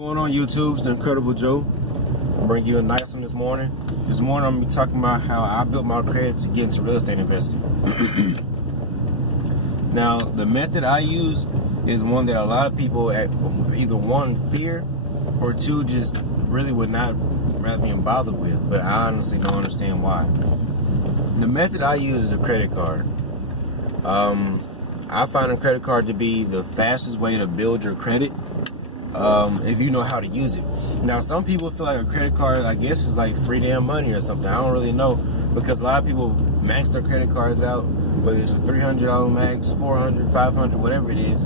Going on YouTube, it's the Incredible Joe. I'll bring you a nice one this morning. This morning I'm going to be talking about how I built my credit to get into real estate investing. Now, the method I use is one that a lot of people either one, fear, or two, just really would not rather be bothered with, but I honestly don't understand why. The method I use is a credit card. I find a credit card to be the fastest way to build your credit. If you know how to use it. Now, some people feel like a credit card, I guess, is like free damn money or something. I don't really know, because a lot of people max their credit cards out, whether it's a $300 max, $400, $500, whatever it is.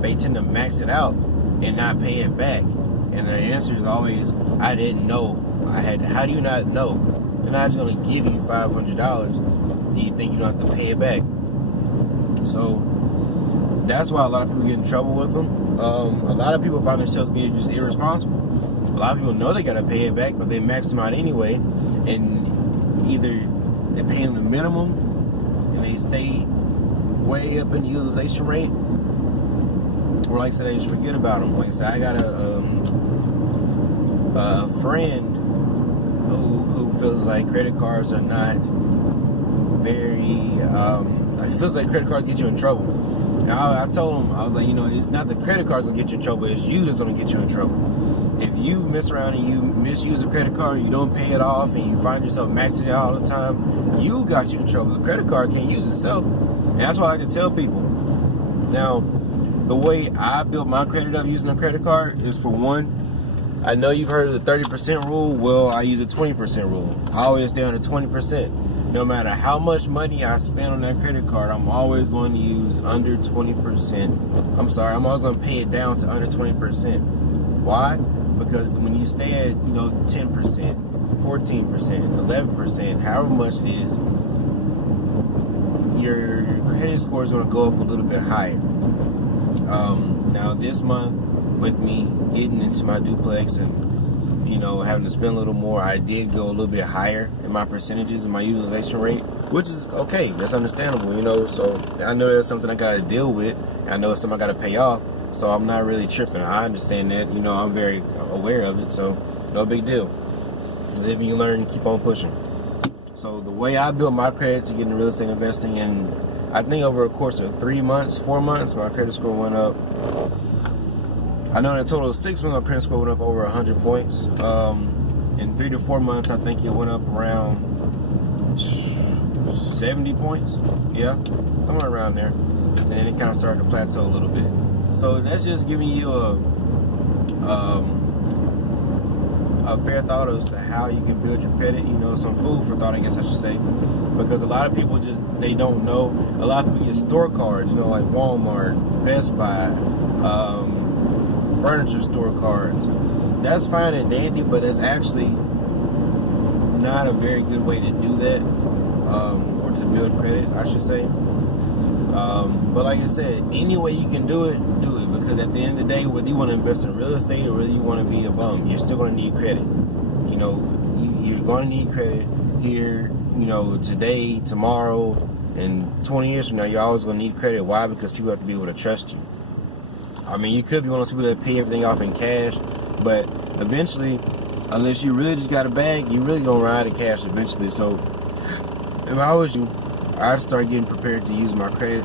They tend to max it out and not pay it back. And their answer is always, I didn't know. How do you not know? They're not just going to give you $500 and you think you don't have to pay it back. So that's why a lot of people get in trouble with them. A lot of people find themselves being just irresponsible. A lot of people know they gotta pay it back, but they max them out anyway, and either they're paying the minimum and they stay way up in the utilization rate, or like I said, they just forget about them. Like I said, I got a friend who feels like credit cards are not very. It feels like credit cards get you in trouble. I told him, I was like, it's not the credit cards that get you in trouble, it's you that's going to get you in trouble. If you mess around and you misuse a credit card and you don't pay it off and you find yourself maxing it out all the time, you got you in trouble. The credit card can't use itself. And that's what I like to tell people. Now, the way I built my credit up using a credit card is, for one, I know you've heard of the 30% rule. Well, I use a 20% rule. I always stay on the 20%. No matter how much money I spend on that credit card, I'm always going to use under 20%. I'm always going to pay it down to under 20%. Why? Because when you stay at, 10%, 14%, 11%, however much it is, your credit score is going to go up a little bit higher. Now, this month, with me getting into my duplex and having to spend a little more, I did go a little bit higher in my percentages and my utilization rate, which is okay. That's understandable, so I know that's something I got to deal with. I know it's something I got to pay off, so I'm not really tripping. I understand that, I'm very aware of it, so no big deal. Live and you learn, keep on pushing. So the way I built my credit to get into real estate investing, and I think over a course of 4 months, my credit score went up. I know in a total of 6 months, my credit score went up over 100 points. In 3 to 4 months, I think it went up around 70 points. Yeah, somewhere around there. And then it kind of started to plateau a little bit. So that's just giving you a fair thought as to how you can build your credit. Some food for thought, I guess I should say. Because a lot of people they don't know. A lot of people get store cards, like Walmart, Best Buy, furniture store cards. That's fine and dandy, but it's actually not a very good way to do that, or to build credit, I should say. But like I said, any way you can do it, because at the end of the day, whether you want to invest in real estate or whether you want to be a bum, you're still going to need credit. You're going to need credit here, today, tomorrow, and 20 years from now, you're always going to need credit. Why? Because people have to be able to trust you. You could be one of those people that pay everything off in cash, but eventually, unless you really just got a bag, you're really going to run out of cash eventually. So, if I was you, I'd start getting prepared to use my credit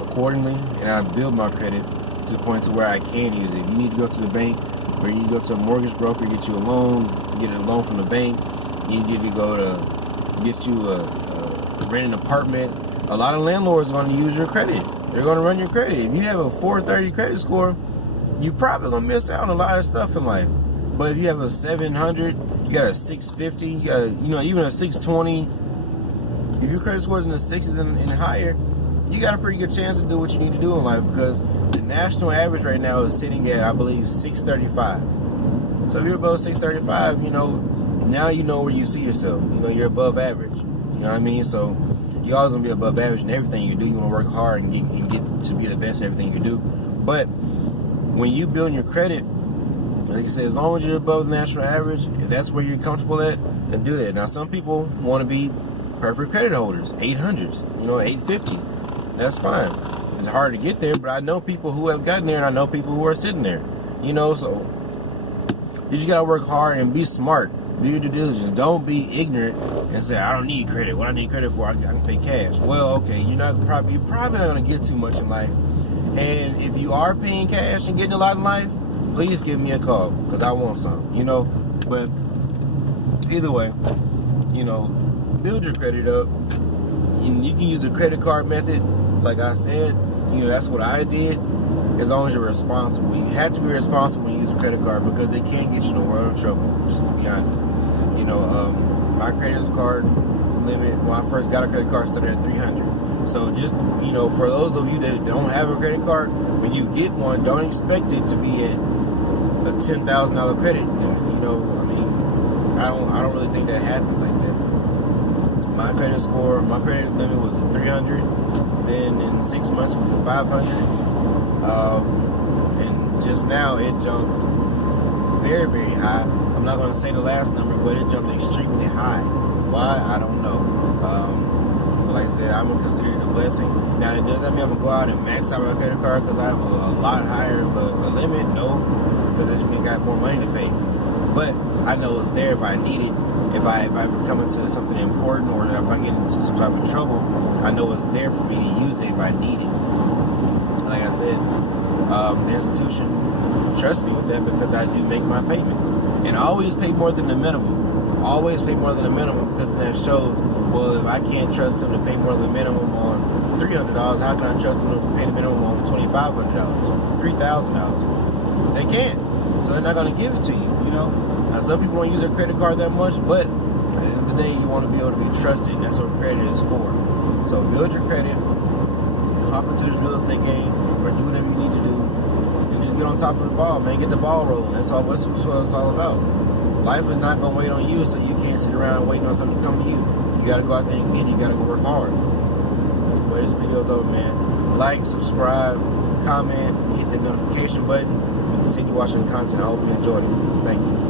accordingly, and I'd build my credit to the point to where I can use it. If you need to go to the bank, or you need to go to a mortgage broker, get you a loan, get a loan from the bank, you need to go to get you rent an apartment. A lot of landlords are going to use your credit. They're going to run your credit. If you have a 430 credit score, you're probably going to miss out on a lot of stuff in life. But if you have a 700, you got a 650, you got even a 620, if your credit score is in the sixes and higher, you got a pretty good chance to do what you need to do in life, because the national average right now is sitting at, I believe, 635. So if you're above 635, now you know where you see yourself. You're above average. You know what I mean? So you're always going to be above average in everything you do. You want to work hard and get to be the best in everything you do. But when you build your credit, like I said, as long as you're above the national average, if that's where you're comfortable at, then do that. Now, some people want to be perfect credit holders, 800s, 850. That's fine. It's hard to get there, but I know people who have gotten there, and I know people who are sitting there. So You just gotta work hard and be smart. Do your due diligence. Don't be ignorant and say, I don't need credit. What I need credit for, I can pay cash. Well, okay, you're probably not gonna get too much in life. And if you are paying cash and getting a lot in life, please give me a call, because I want some, you know. But either way, you know, build your credit up. You can use a credit card method, like I said. You know, that's what I did. As long as you're responsible. You have to be responsible when you use a credit card, because they can get you in a world of trouble, just to be honest. You know, my credit card limit, when I first got a credit card, started at $300. So just, you know, for those of you that don't have a credit card, when you get one, don't expect it to be at a $10,000 credit limit. You know, I mean, I don't really think that happens like that. My credit limit was at 300. Then in 6 months it went to 500. And just now it jumped very, very high. I'm not going to say the last number, but it jumped extremely high. Why? I don't know. Like I said, I'm going to consider it a blessing. Now, it doesn't mean I'm going to go out and max out my credit card because I have a lot higher of a limit. No, because it just means I got more money to pay. But I know it's there if I need it. If I ever come into something important, or if I get into some type of trouble, I know it's there for me to use it if I need it. Like I said, the institution trusts me with that because I do make my payments. And I always pay more than the minimum. Always pay more than the minimum, because then that shows, well, if I can't trust them to pay more than the minimum on $300, how can I trust them to pay the minimum on $2,500, $3,000? They can't. So they're not going to give it to you, you know? Now, some people don't use their credit card that much, but at the end of the day, you want to be able to be trusted, and that's what credit is for. So build your credit, hop into the real estate game, or do whatever you need to do, and just get on top of the ball, man. Get the ball rolling. That's what it's all about. Life is not going to wait on you, so you can't sit around waiting on something to come to you. You got to go out there and get it. You got to go work hard. But this video's over, man. Like, subscribe, comment, hit the notification button. You continue watching the content. I hope you enjoyed it. Thank you.